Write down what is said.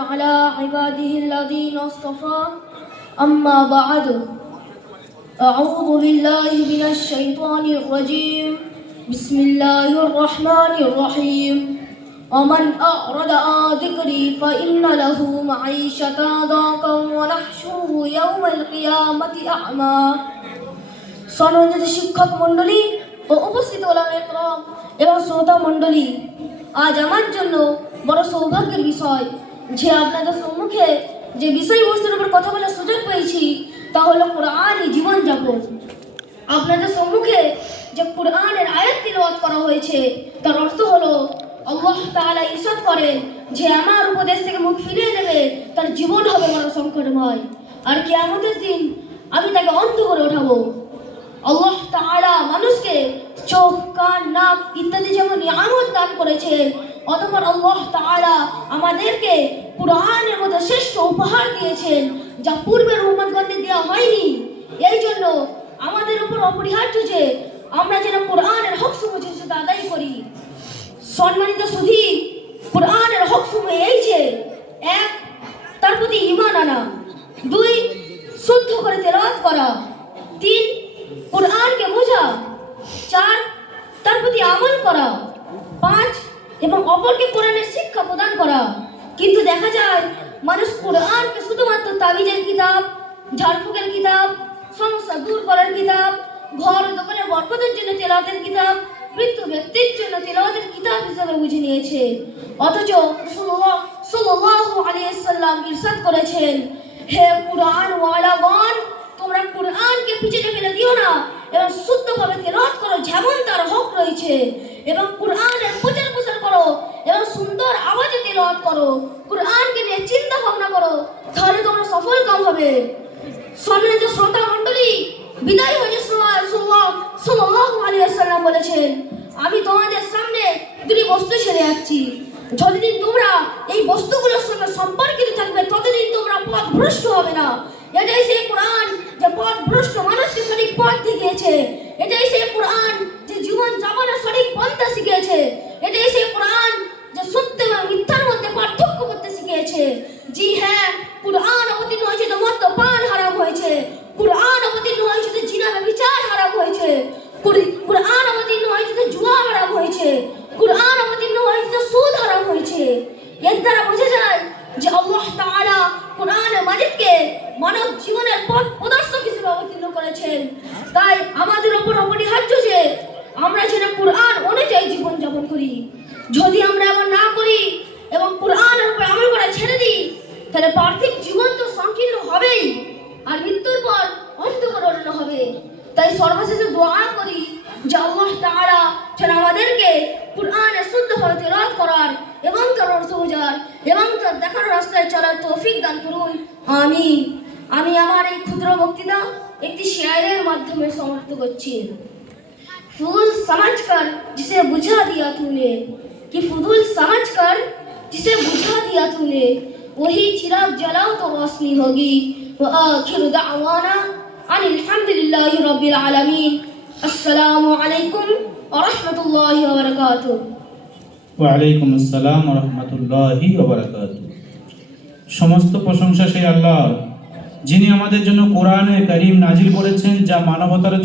على عباده الذين اصطفى أما بعد أعوذ بالله من الشيطان الرجيم بسم الله الرحمن الرحيم ومن أعرض عن ذكري فإن له معيشة ضنكا ونحشره يوم القيامة أعمى সম্মানিত শিক্ষক মণ্ডলী ও উপস্থিত ওলামায়ে কেরাম এবং শ্রোতা মণ্ডলী, আজ আমার জন্য বড় সৌভাগ্যের বিষয় যে আপনাদের সম্মুখে যে বিষয়বস্তুর উপর কথা বলার সুযোগ পেয়েছি তা হলো কোরআনি জীবনযাপন। আপনাদের সম্মুখে যে কোরআনের আয়াত তিলাওয়াত করা হয়েছে তার অর্থ হলো আল্লাহ তাআলা ইরশাদ করেন যে আমার উপদেশ থেকে মুখ ফিরিয়ে নেবে তার জীবন হবে বড় সংকটময়, আর কিয়ামতের দিন আমি তাকে অন্ধ করে ওঠাবো। আল্লাহ তাআলা মানুষকে চোখ, কান, নাক ইত্যাদি যেমন নিয়ামত দান করেছেন, অতঃপর আল্লাহ তাআলা আমাদেরকে কুরআনের মতো শ্রেষ্ঠ উপহার দিয়েছেন যা পূর্বের উম্মতগণকে দেওয়া হয়নি। এই জন্য আমাদের উপর অপরিহার্য যে আমরা যেন কুরআনের হকসমূহ সেটা আদায় করি। সম্মানিত সুধী, কুরআনের হকসমূহ এই যে: 1. তার প্রতি ঈমান আনা, 2. শুদ্ধ করে তেলাওয়াত করা, 3. কুরআনকে বোঝা, 4. তার প্রতি আমল করা, 5. এবং অপরকে কোরআনের শিক্ষা প্রদান করা। কিন্তু দেখা যায় মানুষ কোরআনকে শুধুমাত্র তাবিজের কিতাব, ঝাড়ফুঁকের কিতাব, সমস্যা দূর করার কিতাব, ঘর দোকানে বরকতের জন্য তেলাওয়াতের কিতাব, মৃত্যু ব্যক্তির জন্য তেলাওয়াতের কিতাব হিসেবে বুঝে নিয়েছে। অথচ রাসূলুল্লাহ সাল্লাল্লাহু আলাইহি ওয়াসাল্লাম ইরশাদ করেছেন, হে কুরআন ওয়ালাগণ, তোমরা কুরআনকে পিছনে ফেলে দিও না এবং শুদ্ধভাবে তেলাওয়াত করো যেমন তার হক রয়েছে, এবং কুরআনের প্রচার প্রসার করো এবং সুন্দর আওয়াজে তেলাওয়াত করো। কুরআনকে নিয়ে চিন্তা ভাবনা করো, তাহলে তোমরা সফল কাম হবে। সম্মানিত শ্রোতা মণ্ডলী, বিদায় হয়ে রাসূলুল্লাহ সাল্লাল্লাহু আলাইহি ওয়াসাল্লাম বলেছেন, আমি তোমাদের সামনে দুটি বস্তু ছেড়ে যাচ্ছি, যতদিন তোমরা এই বস্তুগুলোর সঙ্গে সম্পর্কিত থাকবে ততদিন তোমরা পথভ্রষ্ট হবে না। এটাই সেই কোরআন যে পথভ্রষ্ট মানুষকে সঠিক পথ দেখিয়েছে। এটাই সেই কোরআন যে জীবন যাপনের সঠিক পন্থা শিখিয়েছে। এটাই সেই কোরআন যে সত্য এবং মিথ্যার মধ্যে পার্থক্য করতে শিখিয়েছে। জি হ্যাঁ, কোরআন অবতীর্ণ হয়েছে তো মদ্যপান হারাম হয়েছে, কোরআন অবতীর্ণ হয়েছে তো জিনা ব্যভিচার হারাম হয়েছে, কোরআন অবতীর্ণ হয়েছে তো জুয়া হারাম হয়েছে, কোরআন অবতীর্ণ হয়েছে তো সুদ হারাম হয়েছে। এর দ্বারা বোঝা যায় যে আল্লাহ তাআলা কোরআনে মাজিদকে মানব জীবনের পথ প্রদর্শক হিসেবে অবতীর্ণ করেছেন। তাই আমাদের উপর অপরিহার্য যে আমরা যেন কোরআন অনুযায়ী জীবন যাপন করি। যদি আমরা এমন না করি এবং কোরআনের উপর আমল করা ছেড়ে দিই, তাহলে পার্থিব জীবন তো সংকীর্ণ হবেই, আর মৃত্যুর পর অন্ধকার অরণ্য হবে। তাই সর্বশেষে দোয়া করি যে আল্লাহ তাআলা যেন আমাদেরকে কুরআনের শুদ্ধভাবে তেলাওয়াত করার এবং তার অর্থ বোঝার এবং তার দেখানোর রাস্তায় চলার তৌফিক দান করুন, আমিন। আমি আমার এই ক্ষুদ্র বক্তৃতা একটি শেয়ারের মাধ্যমে সমাপ্ত করছি। फूल समझकर जिसे बुझा दिया तूने, कि फूल समझकर जिसे बुझा दिया तूने, वही चिराग जलाओ तो रोशनी होगी। व आखिर दावाना अनिल हम्दुलिल्लाहि रब्बिल आलमीन। अस्सलामु अलैकुम व रहमतुल्लाहि व बरकातुहू। ওয়া আলাইকুম আসসালাম ওয়া রাহমাতুল্লাহি ওয়া বারাকাতুহু। সমস্ত প্রশংসা সেই আল্লাহ যিনি আমাদের জন্য কোরআনে কারীম নাজিল করেছেন, যা মানবতার